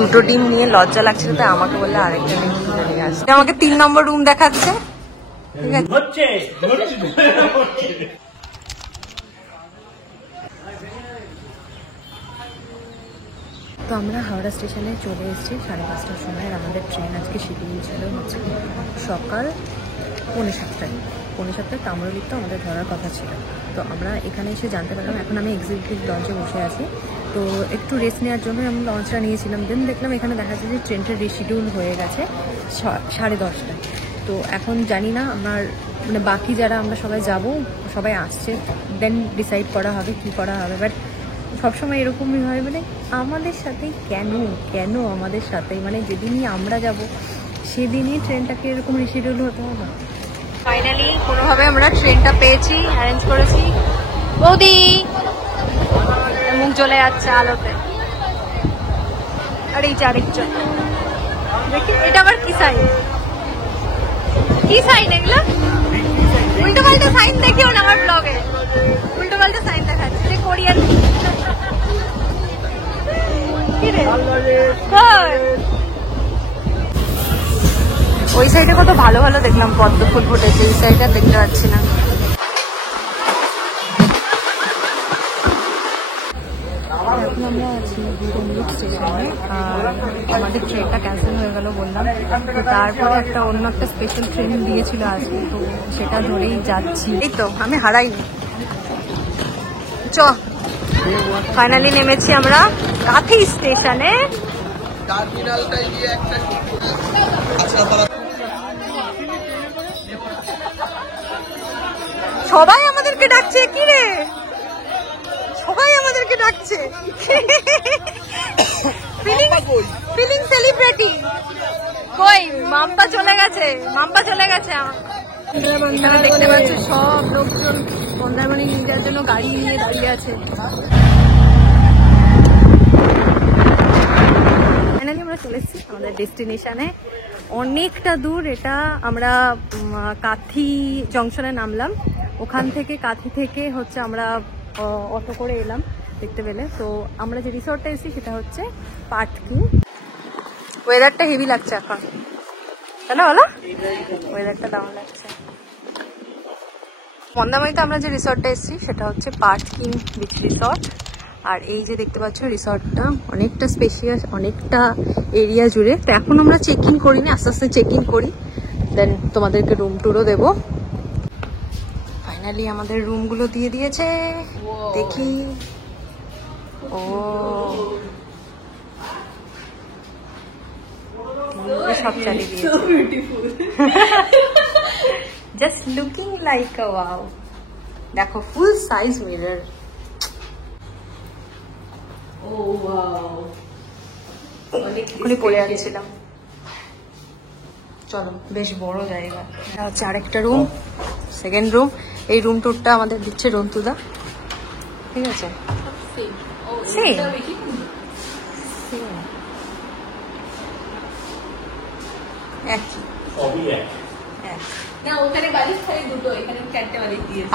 দুটো ডিম নিয়ে লজ্জা লাগছিল, তাই আমাকে বললে আরেকটা ডিম নিয়ে আসছে। আমাকে 3 নম্বর রুম দেখাচ্ছে। ঠিক আছে, তো আমরা হাওড়া স্টেশনে চলে এসেছি 5:30টার সময়। আমাদের ট্রেন আজকে শিডিউল ছিল হচ্ছে সকাল 6:45। 7:45 তাম্রলিপ্ত আমাদের ধরার কথা ছিল। তো আমরা এখানে এসে জানতে পারলাম, এখন আমি এক্সিকিউটিভ লঞ্চে বসে আছি। তো একটু রেস্ট নেওয়ার জন্য আমি লঞ্চটা নিয়েছিলাম। দেন দেখলাম এখানে দেখা যাচ্ছে যে ট্রেনটা রিশিডিউল হয়ে গেছে 10:30টায়। তো এখন জানি না আমার মানে বাকি যারা আমরা সবাই যাব, সবাই আসছে, দেন ডিসাইড করা হবে কি করা হবে। বাট সবসময় এরকমই হয়, মানে আমাদের সাথেই কেন আমাদের সাথেই, মানে যেদিনই আমরা যাব সেদিনই ট্রেনটাকে এরকম রিশিডিউল হতে হবে। ফাইনালি কোনোভাবে আমরা ট্রেনটা পেয়েছি, অ্যারেঞ্জ করেছি। বৌদি মুখ জ্বলে যাচ্ছে আলোতে। আর এই আরেকজন দেখি, এটা আবার কি সাইন এগুলো? উল্টো পাল্টা সাইন দেখিও না আমার ব্লগে, উল্টো পাল্টা সাইন দেখাচ্ছে। কোরিয়ান ওই সাইডে কত ভালো ভালো দেখলাম পদ্ম ফুল ফুটেছে, এই সাইডে দেখতে পাচ্ছি না। এখন আমরা আছি তমলুক স্টেশনে, আর আমাদের ট্রেনটা ক্যান্সেল হয়ে গেল বললাম। তো তারপরে অন্য একটা স্পেশাল ট্রেন দিয়েছিল আজকে, তো সেটা ধরেই যাচ্ছি। এই তো আমি হারাইনি। ফাইনালি নেমেছি আমরা কাঁথি স্টেশনে। সবাই আমাদেরকে ডাকছে, কি রে সবাই আমাদেরকে ডাকছে। ফিলিং সেলিব্রিটি কই? মাম্পা চলে গেছে। এখানে দেখতে পাচ্ছ সব লোকজন মন্দারমণি নিয়ে যাওয়ার জন্য গাড়ি নিয়ে দাঁড়িয়ে আছে। ফাইনালি আমরা চলে এসেছি আমাদের ডেস্টিনেশনে। অনেকটা দূর এটা। আমরা কাঁথি জংশনে নামলাম, ওখান থেকে কাঁথি থেকে হচ্ছে আমরা অটো করে এলাম দেখতে পেলে। তো আমরা যে রিসর্টটা এসেছি সেটা হচ্ছে পাটকিন। ওয়েদারটা হেভি লাগছে এখন, তাই না বলো? ওয়েদারটা দারুণ লাগছে। মন্দারমণিতে আমরা যে রিসর্টটা এসেছি সেটা হচ্ছে পাটকিন বিচ রিসর্ট। আর এই যে দেখতে পাচ্ছ রিসর্টটা অনেকটা স্পেশিয়াস, অনেকটা এরিয়া জুড়ে। তো এখন আমরা চেক ইন করিনি, আস্তে আস্তে চেক ইন করি, দেন তোমাদেরকে রুম টুরও দেবো। ফাইনালি আমাদের রুমগুলো দিয়ে দিয়েছে, দেখি। ও সব চালিয়ে দিয়েছে, জাস্ট লুকিং লাইক আ ওয়াও। দেখো ফুল সাইজ মিরর। ওখানে পড়ে যাচ্ছিলাম। চলো, বেশ বড় জায়গা। এটা হচ্ছে আরেকটা রুম, সেকেন্ড রুম। এই রুম টুরটা আমাদের দিচ্ছে রন্তুদা। ঠিক আছে,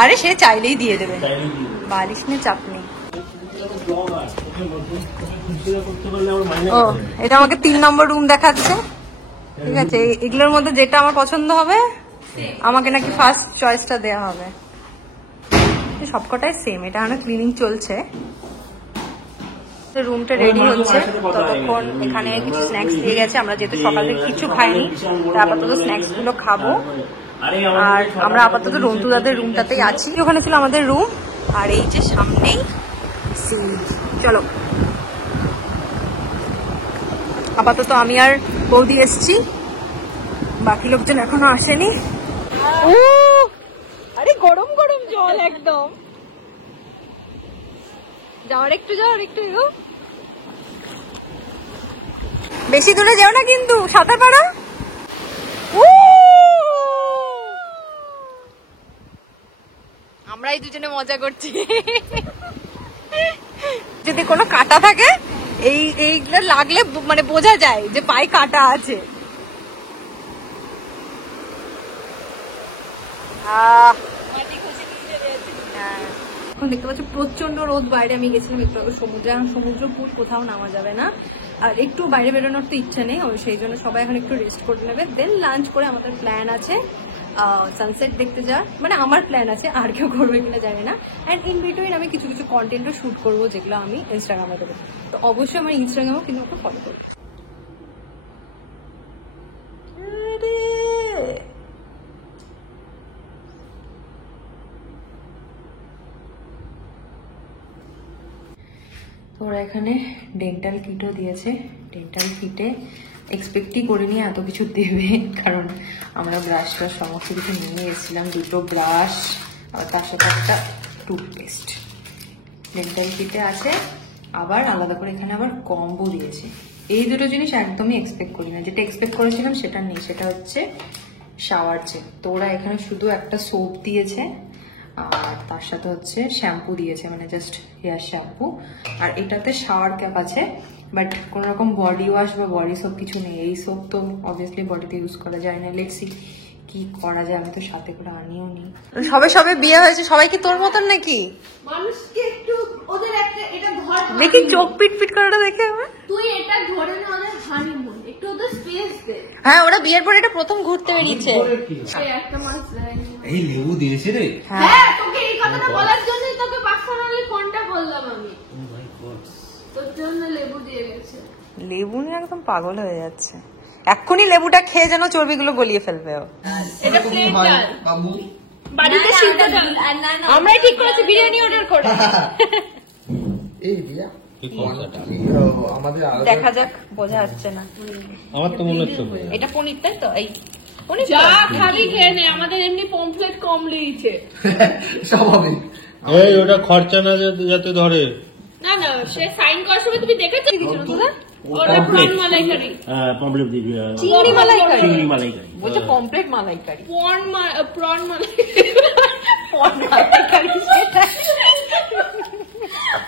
আরে সে চাইলেই দিয়ে দেবে, বালিশ নিয়ে চাপ নেই। ও এটা আমাকে 3 নম্বর রুম দেখাচ্ছে। ঠিক আছে, এগুলোর মধ্যে যেটা আমার পছন্দ হবে আমাকে নাকি ফার্স্ট চয়েসটা দেওয়া হবে। সবকটাই সেম। এটা আমার ক্লিনিং চলছে, রুমটা রেডি হচ্ছে। ততক্ষণ এখানে কিছু স্ন্যাক্স দিয়ে গেছে। আমরা যেহেতু সকালে কিছু খাইনি, আপাতত স্ন্যাক্স গুলো খাবো। আর আমরা আপাতত রন্তুদাদের রুমটাতেই আছি। ওখানে ছিল আমাদের রুম, আর এই যে সামনেই সিন। চলো, আপাতত আমি আর বৌদি এসছি, বাকি লোকজন এখনো আসেনি। আরে গরম গরম জল একদম। যাওয়ার একটু বেশি দূরে যাও না কিন্তু, সাঁতার পাড়া। আমরাই দুজনে মজা করছি। যদি কোনো কাটা থাকে এইগুলো লাগলে মানে বোঝা যায় যে পায়ে কাটা আছে। এখন দেখতে পাচ্ছি প্রচন্ড রোদ বাইরে। আমি গেছিলাম একটু সমুদ্র পুল, কোথাও নামা যাবে না, আর একটু বাইরে বেরোনোর তো ইচ্ছা নেই, সেই জন্য সবাই এখন একটু রেস্ট করে নেবে। দেন লাঞ্চ করে আমাদের প্ল্যান আছে সানসেট দেখতে যাওয়ার, মানে আমার প্ল্যান আছে, আর কেউ করবে কিনা জানি না। অ্যান্ড ইন বিটুইন আমি কিছু কিছু কন্টেন্টও শ্যুট করবো, যেগুলো আমি ইনস্টাগ্রামে দেবো। তো অবশ্যই আমার ইনস্টাগ্রামেও কিন্তু আমাকে ফলো করবো। ওরা এখানে ডেন্টাল কিটও দিয়েছে। ডেন্টাল কিটে এক্সপেক্টই করিনি এত কিছু দেবে, কারণ আমরা ব্রাশ ট্রাশ সমস্ত কিছু নিয়ে এসেছিলাম, 2টো ব্রাশ আর তার সাথে একটা টুথপেস্ট ডেন্টাল কিটে আছে। আবার আলাদা করে এখানে আবার কম্বো দিয়েছে। এই দুটো জিনিস একদমই এক্সপেক্ট করি না। যেটা এক্সপেক্ট করেছিলাম সেটা নেই, সেটা হচ্ছে শাওয়ার জেল। তো ওরা এখানে শুধু একটা সোপ দিয়েছে আর তার সাথে হচ্ছে শ্যাম্পু দিয়েছে, মানে জাস্ট হেয়ার শ্যাম্পু। আর এটাতে শাওয়ার ক্যাপ আছে, বাট কোনো রকম বডি ওয়াশ বা বডি সোপ কিছু নেই। এই সোপ তো অবভিয়াসলি বডিতে ইউজ করা যায় না। লেটস সি কি করা যায়, আমি তো সাথে করে আনিও নি। সবে বিয়ে হয়েছে, সবাই কি তোর মতন নাকি? মানুষকে একটু ওদের একটা এটা ঘর দেখি চোখ পিট পিট করাটা দেখে আমার। তুই এটা ধরে না, ওদের হানিমুন, একটু ওদের স্পেস দে। হ্যাঁ, ওরা বিয়ের পর এটা প্রথম ঘুরতে বেরিয়েছে। একটা মাস দেয়নি। এই লেবু দিয়েছে রে। হ্যাঁ, তোকে এই কথাটা বলার জন্যই তোকে পার্সোনালি ফোনটা করলাম আমি। ও মাই গড, তোর জন্য লেবু দিয়ে গেছে। লেবু নিয়ে একদম পাগল হয়ে যাচ্ছে। এক্ষুনি লেবুটা খেয়ে যেন চর্বিগুলো গলিয়ে ফেলবে ও। এটা প্লেট ডাল বাবু বাড়িতে সিদ্ধ ডাল। আমরাই ঠিক করেছি বিরিয়ানি অর্ডার করে। এই দিয়া কি কোনটা আমাদের আলাদা দেখা যাক, বোঝা যাচ্ছে না। আমার তো মনে হচ্ছে এটা পনির, তাই তো? এই পনির যা খাবি খেয়ে নে, আমাদের এমনি পমফ্লেট কম লেগেছে। স্বাভাবিক। এই ওটা খরচা না যাতে ধরে। না না, সে সাইন করার সময় তুমি দেখেছো কিছু না তোরা? ওটা প্রন মালাইকারি। পমফ্লেট দিবি। চিংড়ি মালাইকারি। চিংড়ি মালাইকারি বলছে পমফ্লেট মালাইকারি। প্রন মালাইকারি। প্রন মালাইকারি সেটা।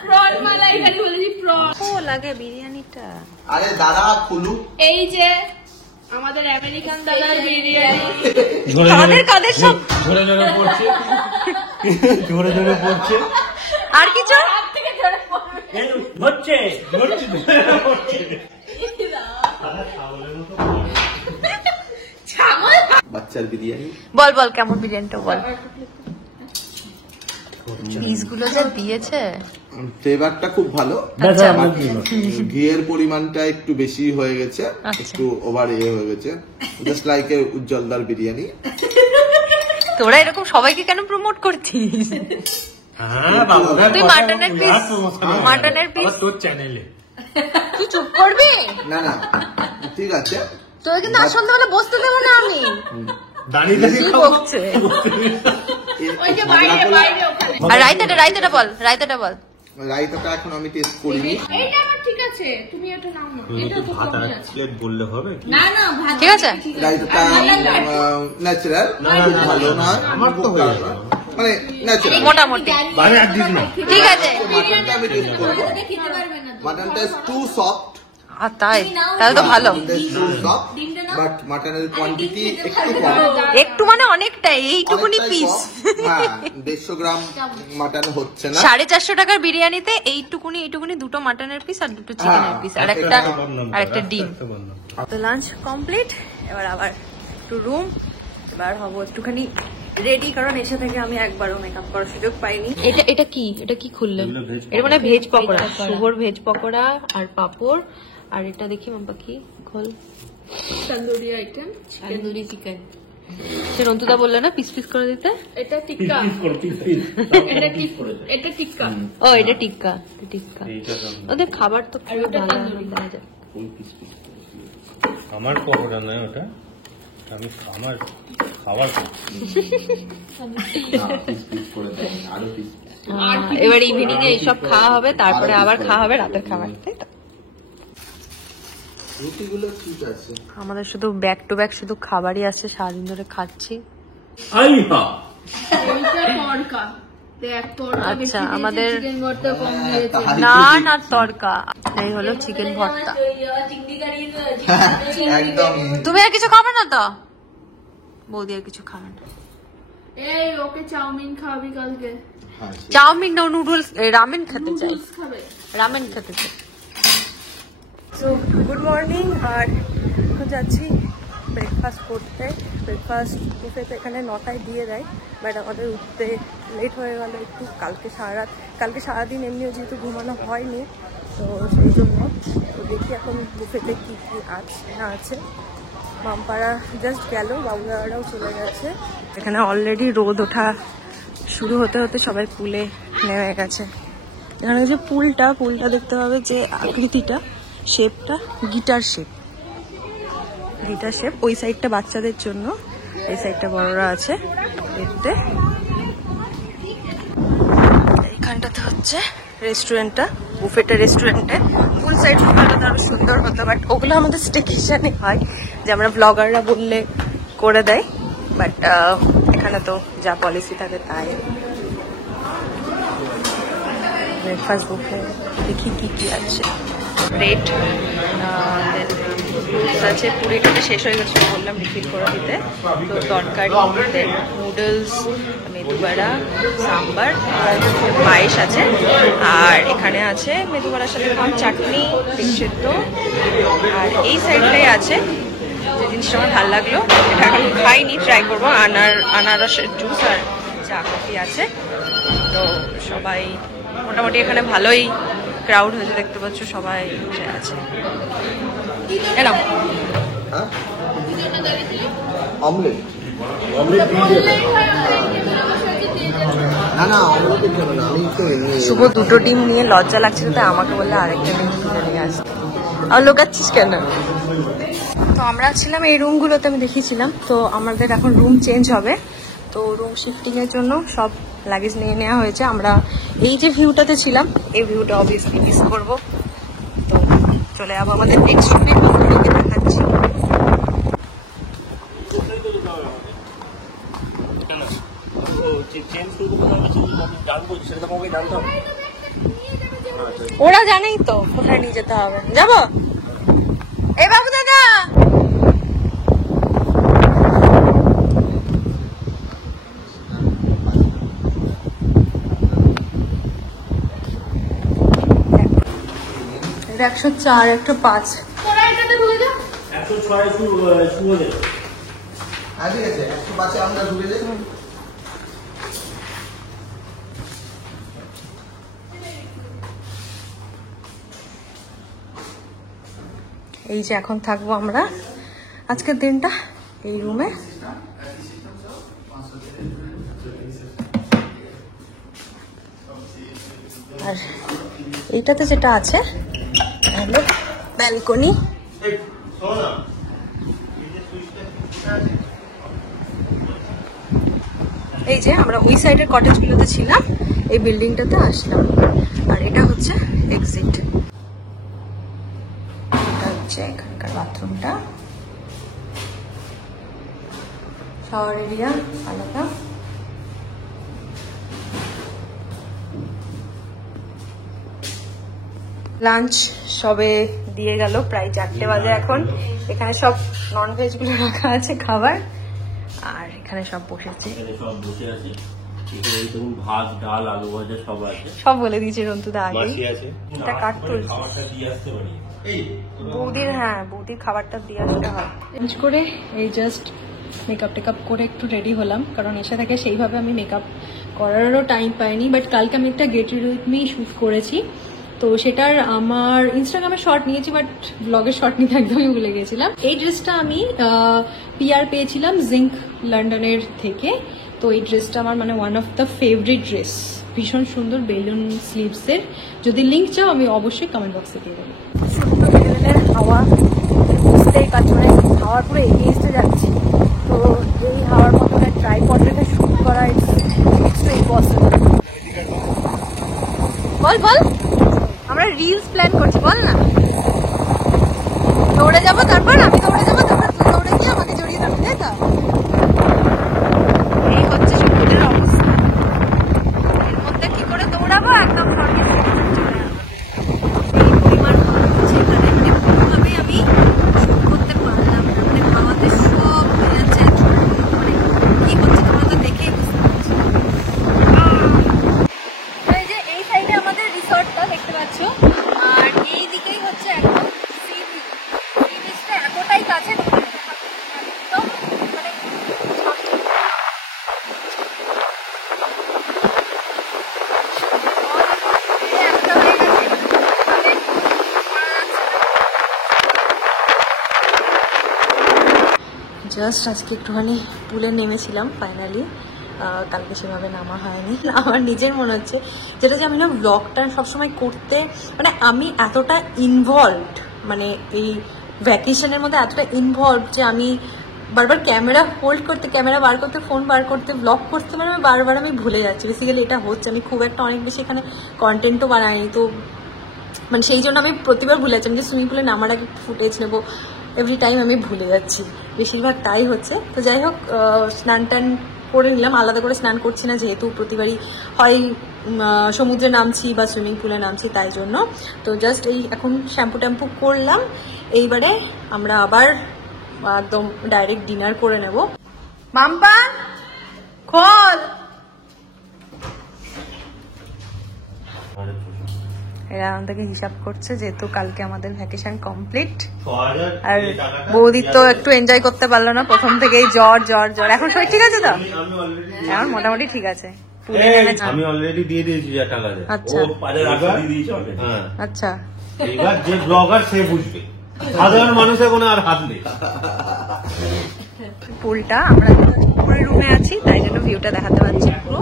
প্রন মালাইকারি বলেছি, প্রন। ও লাগে বিরিয়ানিটা। আরে দাদা খুলু। এই যে আমাদের আমেরিকান দাদার বিরিয়ানি। কাদের সব ঝরে ঝরে পড়ছে, ঝরে ঝরে পড়ছে। আর কিছু হাত থেকে ধরে পড়বে। ধরছে ধরছে পড়ছে। বাচ্চার বিরিয়ানি। বল বল কেমন বিরিয়ানিটা বল। পিসগুলো যা দিয়েছে, ফ্লেভারটা খুব ভালো। আচ্ছা। ঘিয়ের পরিমাণটা একটু বেশি হয়ে গেছে, একটু ওভার হয়ে গেছে। জাস্ট লাইক এ উজ্জ্বলদার বিরিয়ানি। তোরা এরকম সবাইকে কেন প্রমোট করছিস? তুই মাটনের পিস তোর চ্যানেলে তুই চুপ করবি? না না ঠিক আছে, তোর কিন্তু আর সন্ধ্যাবেলা বসতে দেবো না আমি। দাঁড়িয়ে কি বকছে? ওই যে বাইরে বাইরে ওখানে। আর রায়তাটা বল, রায়তাটা বল। রায়তাটা এখন আমি টেস্ট করিনি। এইটা আমার ঠিক আছে, তুমি এটা নাও না। এটা তো কমই আছে। প্লেট বললে হবে? না না, ভাত ঠিক আছে? রায়তাটা ন্যাচারাল, খুব ভালো না, আমার তো হয়ে যাবে, মানে ন্যাচারাল মোটামুটি বাইরে আর দিস না। ঠিক আছে। মাটনটা আমি টেস্ট করবো। খেতে পারবে না। মাটনটা টু সফট, আর তাই তাহলে তো ভালো। বাট মাটনের কোয়ান্টিটি একটু কম। একটু মানে অনেকটাই, এইটুকুনি অনেকটাই পিস। কম। হ্যাঁ, 150 গ্রাম মাটন হচ্ছে না। 450 টাকার বিরিয়ানিতে এইটুকুনি দুটো মাটনের পিস আর দুটো চিকেনের পিস আর একটা ডিম। তো লাঞ্চ কমপ্লিট, এবার আবার একটু রুম, এবার হবো একটুখানি রেডি, কারণ এসে থেকে আমি একবারও মেকআপ করার সুযোগ পাইনি। এটা কি খুললেন? এটা মানে ভেজ পকোড়া, শুভর ভেজ পকোড়া আর পাপড়। আর এটা দেখি মাম্পা কি খোল, তন্দুরি আইটেম, তন্দুরি চিকেন। সে রন্তুদা বললো না পিস পিস করে দিতে। এটা টিক্কা। এটা টিক্কা। ও এটা টিক্কা, ওদের খাবার তো খুব ভালো দেখা যায়। আমার পকোড়া নয় ওটা, আমি আমার খাবার এবার ইভিনিং এ এইসব খাওয়া হবে, তারপরে আবার খাওয়া হবে রাতের খাবার, তাই তো? রুটিগুলো ঠিক আছে। আমাদের শুধু ব্যাক টু ব্যাক শুধু খাবারই আছে, সারাদিন ধরে খাচ্ছি। আচ্ছা, আমাদের না তড়কা, এই হলো চিকেন ভর্তা। একদম তুমি আর কিছু খাবে না তো? বৌদি আর কিছু খাবে না। এই ওকে চাউমিন খাওয়াবি কালকে। হ্যাঁ চাউমিন না নুডলস, রামেন খেতে চাই, নুডলস খাবে? রামেন খেতে চাই। সো গুড মর্নিং, আর এখন যাচ্ছি ব্রেকফাস্ট করতে। ব্রেকফাস্ট বুফেতে এখানে 9টায় দিয়ে দেয়, বাট আমাদের উঠতে লেট হয়ে গেল একটু। কালকে সারাদিন এমনিও যেহেতু ঘুমানো হয়নি, তো সেই জন্য তো দেখি এখন বুফেতে কী কী আছে না আছে। মামপাড়া জাস্ট গেল, বাবুদারাও চলে গেছে। এখানে অলরেডি রোদ ওঠা শুরু হতে হতে সবাই পুলে নেমে গেছে। এখানে যে পুলটা দেখতে পাবে, যে আকৃতিটা, শেপটা গিটার শেপ। ওই সাইডটা বাচ্চাদের জন্য, এই সাইডটা বড়রা আছে দেখতে। এইখানটাতে হচ্ছে রেস্টুরেন্টটা, বুফেটা রেস্টুরেন্টে। ফুল সাইড হলে তো আরো সুন্দর হতো, বাট ওগুলো আমাদের স্টেকেশনে হয়, যে আমরা ব্লগাররা বললে করে দেয়, বাট এখানে তো যা পলিসি থাকে তাই। ব্রেকফাস্ট বুফে দেখি কি কি আছে। ব্রেড, ফ্রুটস আছে। পুরিটাতে শেষ হয়ে গেছিলো, বললাম রিফিল করে দিতে। তো তরকারি, দেন নুডলস, মেদুবড়া, সাম্বার, পায়েস আছে। আর এখানে আছে মেদুবড়ার সাথে চাটনি, ডিম সেদ্ধ। আর এই সাইডটাই আছে যে জিনিসটা আমার ভালো লাগলো, এটা এখন খাইনি, ট্রাই করবো, আনারসের জুস আর চা কফি আছে। তো সবাই মোটামুটি এখানে ভালোই ক্রাউড হয়েছে, দেখতে পাচ্ছ সবাই বসে আছে। এলাম অমলেট না অমলেট খাবে না, আমি তো শুভ দুটো ডিম নিয়ে লজ্জা লাগছিল, তাই আমাকে বললে আরেকটা ডিম কিনে নিয়ে আসতে। আর লোকাচ্ছিস কেন? তো আমরা ছিলাম এই রুমগুলোতে, আমি দেখিয়েছিলাম। তো আমাদের এখন রুম চেঞ্জ হবে, তো রুম শিফটিংয়ের জন্য সব লাগেজ নিয়ে নেওয়া হয়েছে। আমরা এই যে ভিউটাতে ছিলাম, এই ভিউটা অবভিয়াসলি মিস করবো, তো চলে যাবো আমাদের নেক্সট রুমে। দেখাচ্ছি ওরা জানেই তো কোথায় নিয়ে যেতে হবে। যাবো এই বাবু দাদা, এটা 104, 105। তোরা এটাতে ঢুকে যা। 106 শুরু দেবে। ঠিক আছে, একটু বাচ্চা আমরা ঢুকে যাই। এই যে এখন থাকবো আমরা আজকের দিনটা এই রুমে। আর এইটাতে যেটা আছে হলো ব্যালকনি। এই যে আমরা ওই সাইডের কটেজগুলোতে ছিলাম, এই বিল্ডিংটাতে আসলাম। আর এটা হচ্ছে এক্সিট, এটা হচ্ছে এখানকার বাথরুমটা, শাওয়ার এরিয়া আলাদা। লাঞ্চ সবে দিয়ে গেল, প্রায় 4টে বাজে এখন। এখানে সব ননভেজ গুলো রাখা আছে খাবার, আর এখানে সব বসেছে, সব বসে আছে। এখানে দেখুন ভাত, ডাল, আলু ভাজা সব আছে, সব বলে দিয়েছে রন্তুদা আগে। মাছি আছে, এটা কাট তুলছে খাবারটা দিয়ে আসতে পারি। বৌদির, হ্যাঁ বৌদির খাবারটা দিয়ে আসতে হয়। চেঞ্জ করে এই জাস্ট মেকআপ টেকআপ করে একটু রেডি হলাম, কারণ এসে থেকে সেইভাবে আমি মেকআপ করারও টাইম পাইনি। বাট কালকে আমি একটা get ready with me shoot করেছি, তো সেটার আমার ইনস্টাগ্রামে শর্ট নিয়েছি, বাট ব্লগের শর্ট নিতে একদমই ভুলে গেছিলাম। এই ড্রেসটা আমি পিআর পেয়েছিলাম জিঙ্ক লন্ডনের থেকে। তো এই ড্রেসটা আমার মানে one of the favourite dress, ভীষণ সুন্দর, বেলুন স্লিভসের। যদি লিঙ্ক চাও আমি অবশ্যই কমেন্ট বক্সে দিয়ে দেবো। হাওয়া বুঝতেই পারছি, মানে হাওয়ার পুরো এগেইনস্টে যাচ্ছি। তো এই হাওয়ার মতো ট্রাইপডে শুট করা ইটস টু ইম্পসিবল। বল আমরা রিলস প্ল্যান করছি, বল না। দৌড়ে যাবো, তারপর আমি দৌড়ে যাবো, তারপর তুই দৌড়ে গিয়ে আমাকে জড়িয়ে ধরবি, তাই তো? এই হচ্ছে সুন্দরের অবস্থা। এর মধ্যে কি করে দৌড়াবো, একদম স্বর্গের দিকে চলে যাবো। এই পরিমাণ হাওয়া হচ্ছে এখানে, মানে কোনোভাবেই আমি শুট করতে পারলাম না, মানে হাওয়াতে সব হয়ে যাচ্ছে। মানে কি হচ্ছে তোমরা তো দেখেই বুঝতে জাস্ট আজকে একটুখানি পুলে নেমেছিলাম ফাইনালি। কালকে সেভাবে নামা হয়নি। আমার নিজের মনে হচ্ছে যেটা যে আমি না ব্লগটা সবসময় করতে মানে আমি এতটা ইনভলভড, মানে এই ভ্যাকেশনের মধ্যে এতটা ইনভলভ যে আমি বারবার ক্যামেরা হোল্ড করতে, ক্যামেরা বার করতে, ফোন বার করতে, ব্লগ করতে মানে বারবার আমি ভুলে যাচ্ছি। বেসিক্যালি এটা হচ্ছে, আমি খুব একটা অনেক বেশি এখানে কন্টেন্টও বানাইনি, তো মানে সেই জন্য আমি প্রতিবার ভুলে যাচ্ছি। আমি যে সুইমিং পুলে নামার আগে ফুটেজ নেবো, এভরি টাইম আমি ভুলে যাচ্ছি, বেশিরভাগ তাই হচ্ছে। তো যাই হোক, স্নান টান করে নিলাম, আলাদা করে স্নান করছি না যেহেতু প্রতিবারই হয় সমুদ্রে নামছি বা সুইমিং পুলে নামছি, তাই জন্য। তো জাস্ট এই এখন শ্যাম্পু ট্যাম্পু করলাম, এইবারে আমরা আবার একদম ডাইরেক্ট ডিনার করে নেব। মাম্পা খোল, এরা আমাদের থেকে হিসাব করছে যেহেতু কালকে আমাদের ভ্যাকেশন কমপ্লিট। আর বৌদির তো একটু এনজয় করতে পারলো না, প্রথম থেকেই জ্বর জ্বর জ্বর। এখন শরীর ঠিক আছে তো? এখন মোটামুটি ঠিক আছে। আমি অলরেডি দিয়ে দিয়েছি টাকাতে। আচ্ছা আচ্ছা, এবার যে ব্লগার সে বুঝবে, সাধারণ মানুষের কোনো আর হাত নেই। পুলটা আমরা উপরে রুমে আছি তাই জন্য ভিউটা দেখাতে পাচ্ছি, পুরো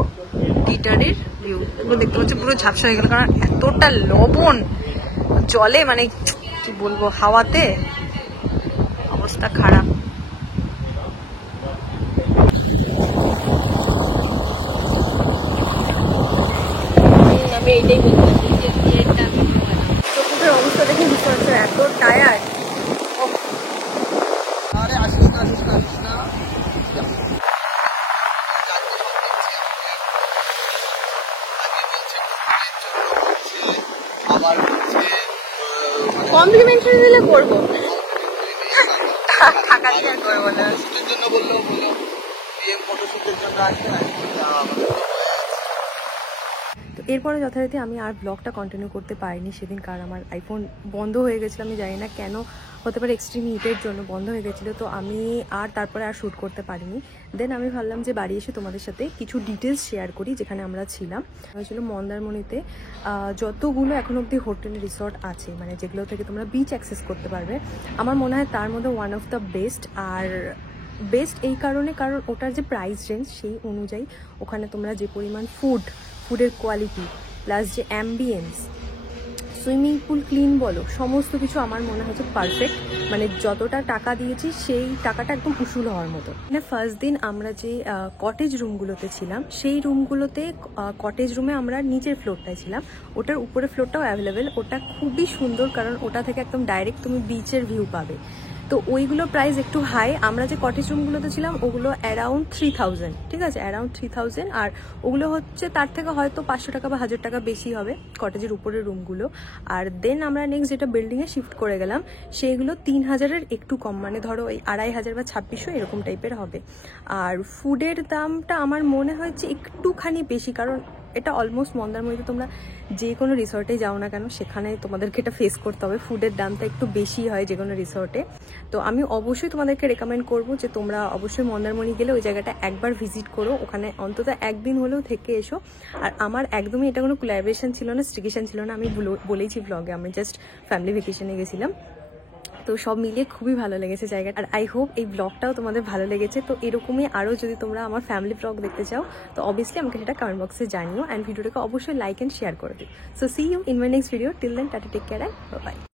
গিটারের ভিউ পুরো দেখতে পাচ্ছি, পুরো ঝাপসা হয়ে গেল কারণ এতটা লবণ জলে, মানে কি বলবো, হাওয়াতে অবস্থা খারাপ। আমি এইটাই বলছি যে বিয়েটা আমি চোখের অবস্থা দেখে বুঝতে পারছো এত টায়ার্ড। কমপ্লিমেন্টারি দিলে করবো, টাকা দিয়ে করবো না। শুটের জন্য বললো বিয়ের ফটোশুটের জন্য আসবে না। তো এরপরে যথারীতি আমি আর ব্লগটা কন্টিনিউ করতে পারিনি সেদিন, কারণ আমার আইফোন বন্ধ হয়ে গেছিলো। আমি জানি না কেন, হতে পারে এক্সট্রিম হিটের জন্য বন্ধ হয়ে গেছিলো। তো আমি আর তারপরে আর শ্যুট করতে পারিনি। দেন আমি ভাবলাম যে বাড়ি এসে তোমাদের সাথে কিছু ডিটেলস শেয়ার করি যেখানে আমরা ছিলাম। হয়েছিল মন্দারমণিতে যতগুলো এখন অবধি হোটেল রিসর্ট আছে, মানে যেগুলো থেকে তোমরা বিচ অ্যাক্সেস করতে পারবে, আমার মনে হয় তার মধ্যে ওয়ান অফ দ্য বেস্ট। আর বেস্ট এই কারণে কারণ ওটার যে প্রাইস রেঞ্জ সেই অনুযায়ী ওখানে তোমরা যে পরিমাণ ফুডের কোয়ালিটি প্লাস যে অ্যাম্বিয়েন্স, সুইমিং পুল ক্লিন বলো, সমস্ত কিছু আমার মনে হচ্ছে পারফেক্ট। মানে যতটা টাকা দিয়েছি সেই টাকাটা একদম উসুল হওয়ার মতো। মানে ফার্স্ট দিন আমরা যে কটেজ রুমগুলোতে ছিলাম, সেই রুমগুলোতে কটেজ রুমে আমরা নিচের ফ্লোরটায় ছিলাম, ওটার উপরে ফ্লোরটাও অ্যাভেলেবেল। ওটা খুবই সুন্দর কারণ ওটা থেকে একদম ডাইরেক্ট তুমি বিচের ভিউ পাবে। তো ওইগুলো প্রাইস একটু হাই। আমরা যে কটেজ রুমগুলোতে ছিলাম ওগুলো অ্যারাউন্ড 3000, ঠিক আছে, অ্যারাউন্ড 3000। আর ওগুলো হচ্ছে তার থেকে হয়তো 500 টাকা বা 1000 টাকা বেশি হবে কটেজের উপরের রুমগুলো। আর দেন আমরা নেক্সট যেটা বিল্ডিংয়ে শিফট করে গেলাম সেইগুলো 3000-এর একটু কম, মানে ধরো ওই 2500 বা 2600 এরকম টাইপের হবে। আর ফুডের দামটা আমার মনে হয়েছে একটুখানি বেশি, কারণ এটা অলমোস্ট মন্দারমণিতে তোমরা যে কোনো রিসর্টে যাও না কেন সেখানে তোমাদেরকে এটা ফেস করতে হবে, ফুডের দামটা একটু বেশি হয় যে কোনো রিসর্টে। তো আমি অবশ্যই তোমাদেরকে রেকমেন্ড করবো যে তোমরা অবশ্যই মন্দারমণি গেলে ওই জায়গাটা একবার ভিজিট করো, ওখানে অন্তত একদিন হলেও থেকে এসো। আর আমার একদমই এটা কোনো কোলাবোরেশন ছিল না, স্টিকেশন ছিল না, আমি বলেইছি ব্লগে আমি জাস্ট ফ্যামিলি ভ্যাকেশনে গেছিলাম। তো সব মিলিয়ে খুবই ভালো লেগেছে জায়গাটা। আর আই হোপ এই ব্লগটাও তোমাদের ভালো লেগেছে। তো এরকমই আরও যদি তোমরা আমার ফ্যামিলি ব্লগ দেখতে চাও তো অবভিয়াসলি আমাকে সেটা কমেন্ট বক্সে জানিও, অ্যান্ড ভিডিওটাকে অবশ্যই লাইক অ্যান্ড শেয়ার করে দিও। So see you in my next video, till then tata, take care and by.